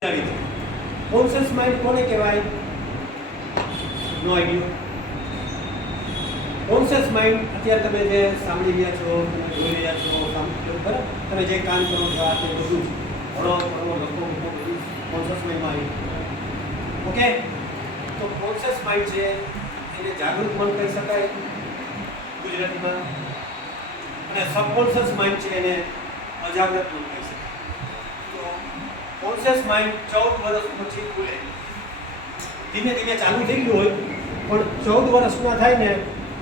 Conscious mind કોને કહેવાય? નો idea. Conscious mind અત્યારે તમે જે સાંભળી રહ્યા છો, તમે જોઈ રહ્યા છો, બરાબર, તમે જે કામ કરો છો આ તે બધું ભણો ભણો લખો બધું કોન્શિયસ માઇન્ડમાં આવ્યું. ઓકે, તો કોન્શિયસ માઇન્ડ છે એને જાગૃત મન કહી શકાય ગુજરાતીમાં, અને સબકોન્શિયસ માઇન્ડ છે એને અજાગ્રત મન કહી શકાય. તો કોન્શિયસ માઇન્ડ 14 વર્ષ પછી ખુલે. ધીમે ધીમે ચાલુ થઈ ગયું હોય પણ 14 વર્ષના થાય ને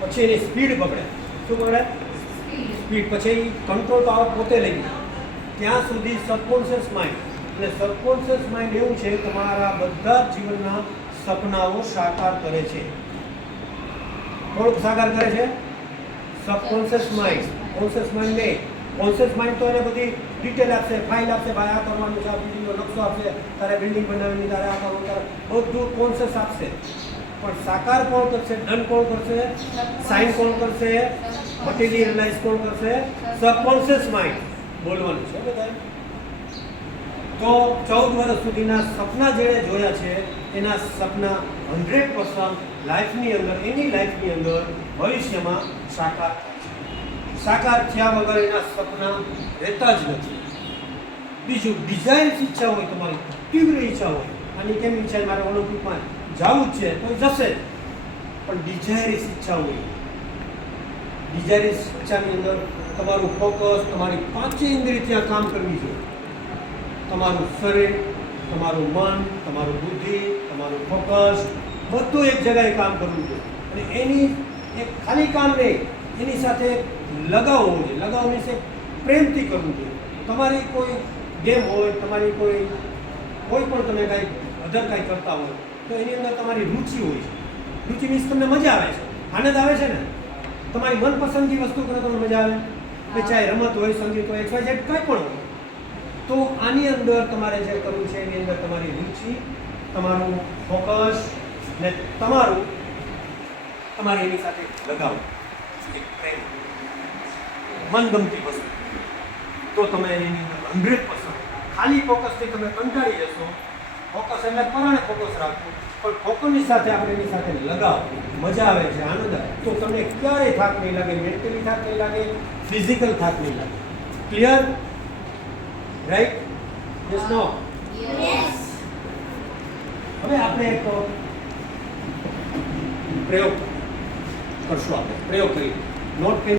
પછી એની સ્પીડ પકડે. શું પકડે? સ્પીડ. પછી કંટ્રોલ પાવર પોતે લઈ લે. ત્યાં સુધી સબકોન્શિયસ માઇન્ડ, અને સબકોન્શિયસ માઇન્ડ એવું છે તમારા બધા જીવનના સપનાઓ સાકાર કરે છે. કોણ સાકાર કરે છે? Subconscious mind. કોન્શિયસ માઇન્ડ નહીં. કોન્શિયસ માઇન્ડ તો એને બધી ડિટેલ આપશે, ફાઇલ આપશે, ભાઈ આ કરવાનું છે, આ બિલ્ડિંગનો નકશો આપશે, તારે બિલ્ડિંગ બનાવવાની, તારે આ કરવાનું, તારે બધું કોન્શિયસ આપશે. પણ સાકાર કોણ કરશે? ડન કોણ કરશે? સાઇન કોણ કરશે? મટીરિયલાઇઝ કોણ કરશે? Subconscious mind. બોલવાનું છે બધા. તો 14 વર્ષ સુધીના સપના જેણે જોયા છે એના સપના 100% લાઈફની અંદર, એની લાઈફની અંદર ભવિષ્યમાં સાકાર થાય છે. સાકાર થયા વગર એના સપના રહેતા જ નથી. બીજું, ડિઝાયર્સ ઈચ્છા હોય તમારી, તીવ્ર ઈચ્છા હોય, આની કેમ ઈચ્છા મારે ઓલિમ્પિકમાં જવું જ છે તો જશે જ, પણ ડિઝાયરીસ ઈચ્છા હોય, ડિઝાયરીસ ઈચ્છાની અંદર તમારું ફોકસ, તમારી પાંચેય ઇન્દ્રિય ત્યાં કામ કરવી જોઈએ. તમારું શરીર, તમારું મન, તમારું બુદ્ધિ, તમારું ફોકસ બધું એક જગ્યાએ કામ કરવું જોઈએ. અને એની એક ખાલી કામ નહીં, એની સાથે લગાવ હોવો જોઈએ. લગાવની છે પ્રેમથી કરવું જોઈએ. તમારી કોઈ ગેમ હોય, તમારી કોઈ પણ તમે કાંઈ અધર કાંઈ કરતા હોય તો એની અંદર તમારી રુચિ હોય છે. રુચિ મીન્સ તમને મજા આવે છે, આનંદ આવે છે ને. તમારી મનપસંદની વસ્તુ કરો તમને મજા આવે, કે ચાહે રમત હોય, સંગીત હોય, XYZ કંઈ પણ હોય. તો આની અંદર તમારે જે કરવું છે એની અંદર તમારી રુચિ, તમારું ફોકસ ને તમારે એની સાથે લગાવ, પ્રેમ, મનગમતી વસ્તુ, તો તમે એની અંદર 100% ખાલી ફોકસથી તમે કંટાળી જશો. ફોકસ એટલે પરાણે ફોકસ રાખવું, પણ ફોકસની સાથે આપણે એની સાથે લગાવ, મજા આવે છે, આનંદ આવે, તો તમને ક્યારેય થાક નહીં લાગે, મેન્ટલી થાક નહીં લાગે, ફિઝિકલ થાક નહીં લાગે. ક્લિયર? રાઈટ? યસ, નો? યસ. હવે આપણે એક પ્રયોગ કરશું. આપણે પ્રયોગ કરીએ. Not pen